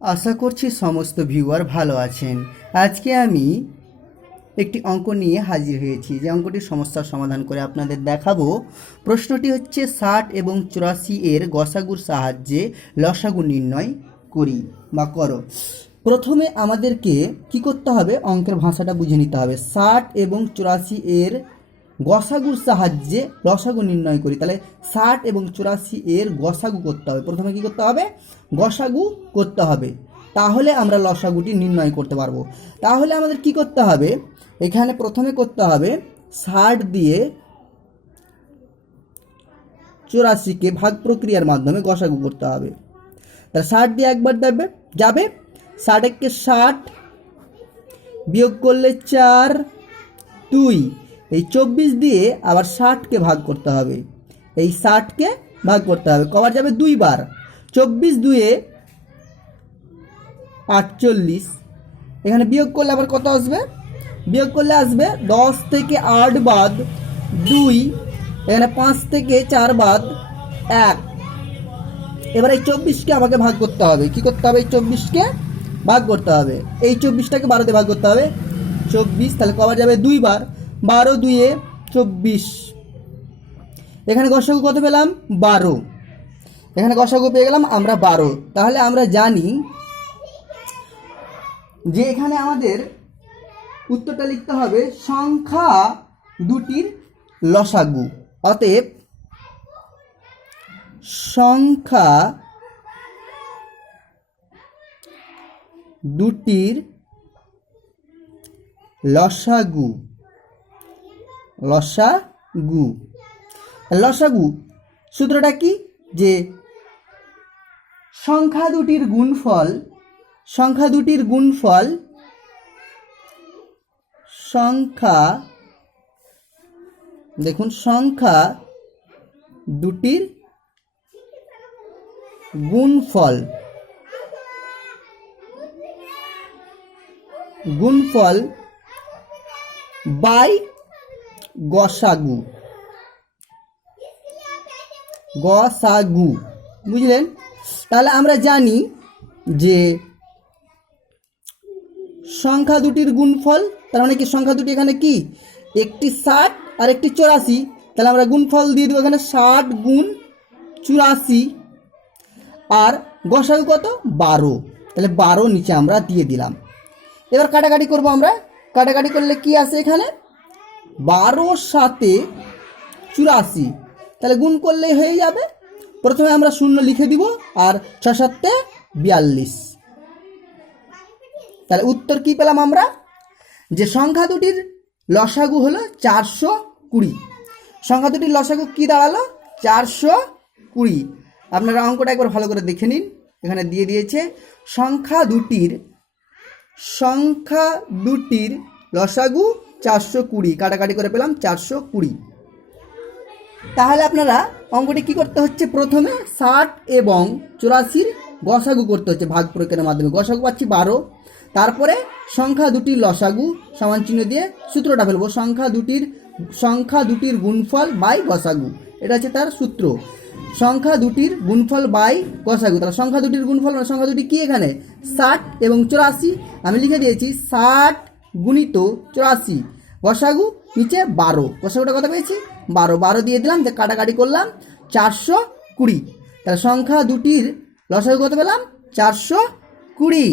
আশা করছি সমস্ত ভিউয়ার ভালো আছেন। আজকে আমি একটি অঙ্ক নিয়ে হাজির হয়েছি, যে অঙ্কটির সমস্যার সমাধান করে আপনাদের দেখাবো। প্রশ্নটি হচ্ছে 60 এবং 84 এর গসাগুর সাহায্যে লসাগু নির্ণয় করি বা করো। প্রথমে আমাদেরকে কি করতে হবে, অঙ্কের ভাষাটা বুঝে নিতে হবে। 60 এবং 84 এর গসাগুর সাহায্যে লসাগু নির্ণয় করি, তাহলে 60 এবং 84 এর গসাগু করতে হবে। প্রথমে কি করতে হবে, গসাগু করতে হবে, তাহলে আমরা লসাগুটি নির্ণয় করতে পারবো। তাহলে আমাদের কি করতে হবে, এখানে প্রথমে করতে হবে 60 দিয়ে 84কে ভাগ প্রক্রিয়ার মাধ্যমে গসাগু করতে হবে। তাহলে 60 দিয়ে একবার যাবে, 60 একে 60, বিয়োগ করলে 4, 2, এই 24 দিয়ে আবার 60কে ভাগ করতে হবে। এই 60কে ভাগ করতে হবে, কবার যাবে, 2 বার। 24 2 48, এখানে বিয়োগ করলে আবার কত আসবে, বিয়োগ করলে আসবে 10 থেকে 8 বাদ 2, এখানে 5 থেকে 4 বাদ 1। এবার এই 24কে আমাকে ভাগ করতে হবে। কি করতে হবে, এই 24কে ভাগ করতে হবে, এই 24টাকে 12 দিয়ে ভাগ করতে হবে। 24, তাহলে কবার যাবে, 2 বার। 12 2 24, এখানে গসাগু কত পেলাম, 12। এখানে গসাগু পেয়ে গেলাম আমরা 12। তাহলে আমরা জানি যে এখানে আমাদের উত্তরটা লিখতে হবে সংখ্যা দুটির লসাগু। অতএব সংখ্যা দুটির লসাগু, লসাগু লসাগু সূত্রটা কি, যে সংখ্যা দুটির গুণফল, সংখ্যা দুটির গুণফল, সংখ্যা, দেখুন, সংখ্যা দুটির গুণফল, গুণফল বাই গসাগু, গসাগু, বুঝলেন? তাহলে আমরা জানি যে সংখ্যা দুটির গুণফল, তার মানে কি, সংখ্যা দুটি এখানে কি, একটি 60 আর একটি 84, তাহলে আমরা গুণফল দিয়ে দেবো এখানে 60 গুণ 84, আর গসাগু কত, 12, তাহলে 12 নিচে আমরা দিয়ে দিলাম। এবার কাটাকাটি করব আমরা, কাটাকাটি করলে কি আসে, এখানে 12 7 84, তাহলে গুণ করলেই হয়ে যাবে। প্রথমে আমরা 0 লিখে দিব, আর 6 7 42, তাহলে উত্তর কি পেলাম আমরা, যে সংখ্যা দুটির লসাগু হলো 420। সংখ্যা দুটির লসাগু কি দাঁড়ালো, 420। আপনারা অঙ্কটা একবার ভালো করে দেখে নিন, এখানে দিয়ে দিয়েছে সংখ্যা দুটির লসাগু 420, কাটাকাটি করে পেলাম 420। তাহলে আপনারা অঙ্কটি কি করতে হচ্ছে, প্রথমে 60 এবং 84 গসাগু করতে হচ্ছে ভাগ প্রক্রিয়ার মাধ্যমে। গসাগু পাচ্ছি 12, তারপরে সংখ্যা দুটির লসাগু সমান চিহ্ন দিয়ে সূত্রটা ফেলবো, সংখ্যা দুটির গুণফল বাই গসাগু, এটা হচ্ছে তার সূত্র। সংখ্যা দুটির গুণফল বাই গসাগু, তাহলে সংখ্যা দুটির গুণফল মানে সংখ্যা দুটি কি, এখানে 60 এবং 84, আমি লিখে দিয়েছি 60 গুণিত 84, গসাগু নিচে 12, গসাগুটা কত পেয়েছি, 12, 12 দিয়ে দিলাম, যে কাটাকাটি করলাম 420, তাহলে সংখ্যা দুটির লসাগু কত পেলাম, 420।